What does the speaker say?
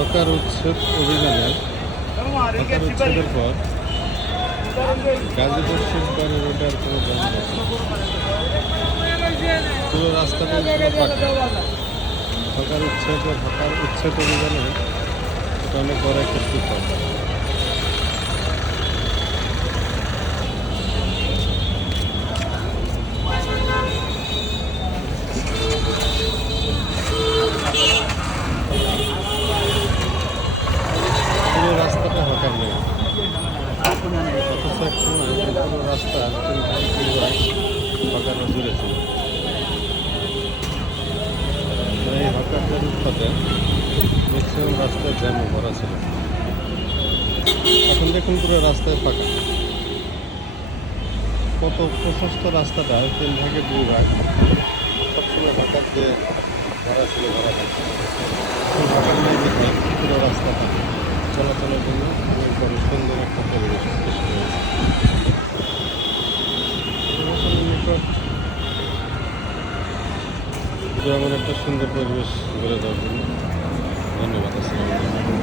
Hawker উচ্ছেদ অভিযানের hawker উচ্ছেদের পর গাজীপুর শিববাড়ি রোডে আর কোনো যানবাহন পুরো রাস্তাটা ফাঁকা। হকার উচ্ছেদ অভিযানে এটা অনেক বড় একটা সুফল। পুরো রাস্তাটা হকার নেই, অথচ এক সময় পুরো রাস্তা হকাররা জুড়ে ছিল। এই হকারদের উৎপাদে ম্যাক্সিমাম রাস্তায় জ্যামও ভরা ছিল। এখন দেখুন পুরো রাস্তায় ফাঁকা। কত প্রশস্ত রাস্তাটা 3 ভাগে 2 ভাগ, সবসময় হকার যে ভরা ছিল ভরা থাকছে। এখন হকার নেই দেখে পুরো রাস্তাটা চলাচলের জন্য বড় সুন্দর একটা পরিবেশ সৃষ্টি হয়েছে। নিকট এমন একটা সুন্দর পরিবেশ গড়ে দেওয়ার জন্য ধন্যবাদ। আসসালামু আলাইকুম।